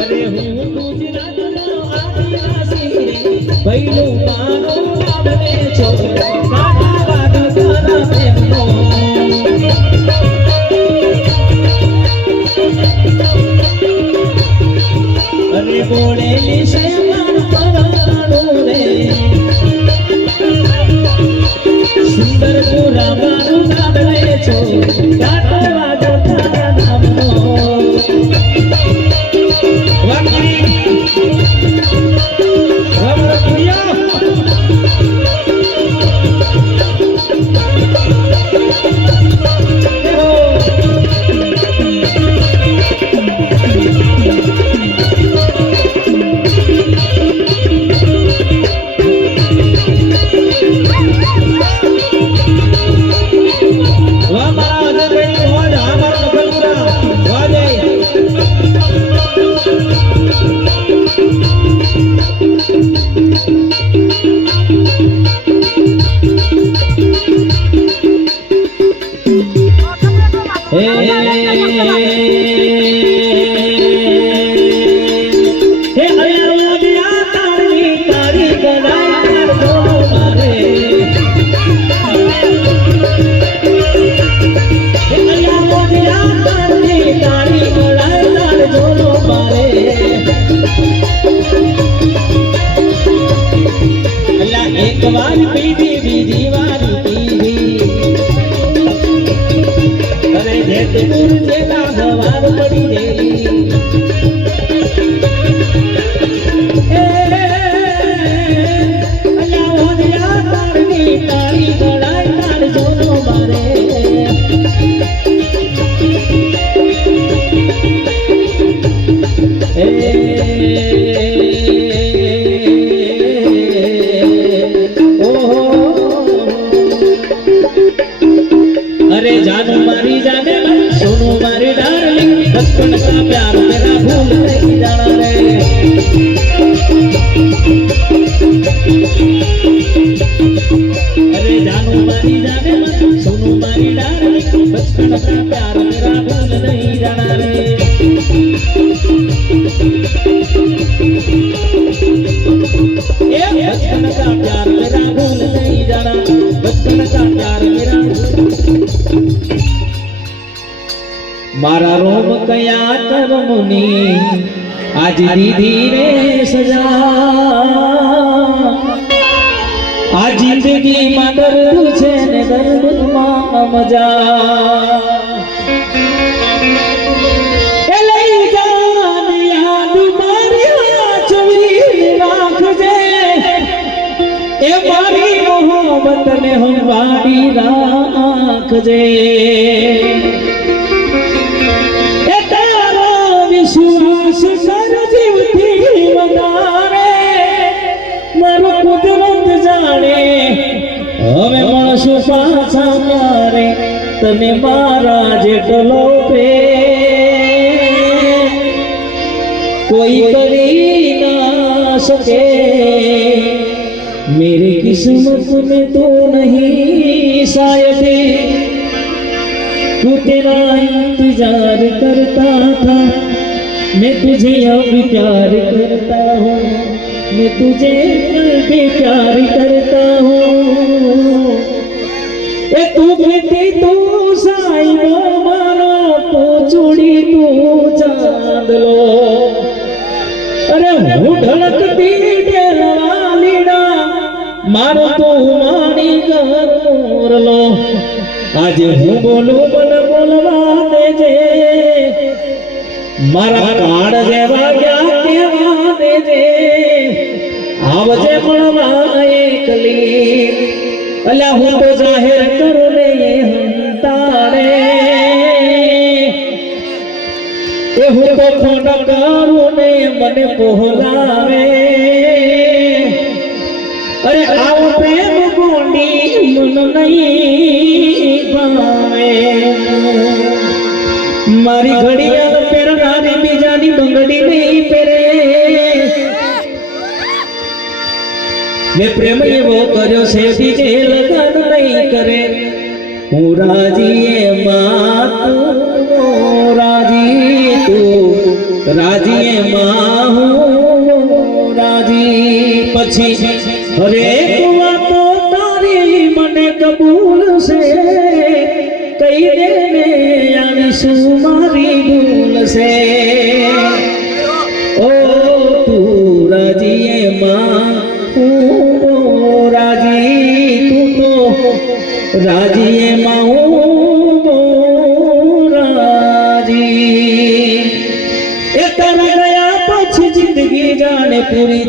અરે હું ગુજરાતનો આદિવાસી રે ભઈલું મારું નામ રે છો કાઠિયાવાડ તારા પ્રેમનો અરે બોલેલી શેમાન પરાણું રે સુંદર પૂરા મારું નામ રે છો કાઠિયાવાડ તારા નામનો एक बार पीधी बीजी बार पीधी अरे जेतपुर जेला सवार पड़ी गेली अल्लाह हो दिया तारनी तारी गड़ाई तार जोनो मारे अरे जानू मारी जाने सुनो मारी डार्लिंग बचपन का प्यार मेरा भूल नहीं जाना रे अरे जानू मारी जाने सुनो मारी डार्लिंग बचपन का प्यार मेरा भूल नहीं जाना रे बचपन का प्यार मेरा भूल नहीं जाना बचपन का प्यार मेरा मारा रोम कया कर्मनी आज दीदी रे सजा आज जिंदगी में दर्द छे ने दर्द में मजा मोहब्बत ने हम वाड़ी राख जे तारो विश्वास कर जीवती वधारे मारो कुदरत जाने हमें मासु पाछा मारे तने मारा जेटलो पे कोई करी ना सके मेरी किस्मत में तो नहीं शायद तू तेरा इंतजार करता था मैं तुझे अब प्यार करता हूँ मैं तुझे कल भी प्यार करता हूँ तू बेटी तू साईबो मारो तो चूड़ी तू चांद लो अरे हूँ ढलकती डेलवालीना मारो तो मानी गहर लो आज हूँ बोलो मन बोलवा देजे मारा काड़ जेवा क्या केवा देजे आवजे मळवा एकली अल्लाह हूँ तो जाहिर करू ने हम तारे ए हूँ तो फोन करू ने मने पोहलावे अरे आओ प्रेम गोंडी मन नहीं पावे मारी घड़ियाल पेर नारी बीजानी बंगड़ी नहीं पेरे मैं प्रेम एवो कर्यो से बीजे लगन नहीं करे हूँ राजी मात राजी तू રાજીએ માં હું રાજી પછી હરેક વાતો તારી મને કબૂલ છે કઈ દે ને આની શું મારી ભૂલ છે ઓ તું રાજીએ માં હું રાજી તું તો રાજીએ માં હું રાજી એ તારા ગયા પછી જિંદગી જાણે પૂરી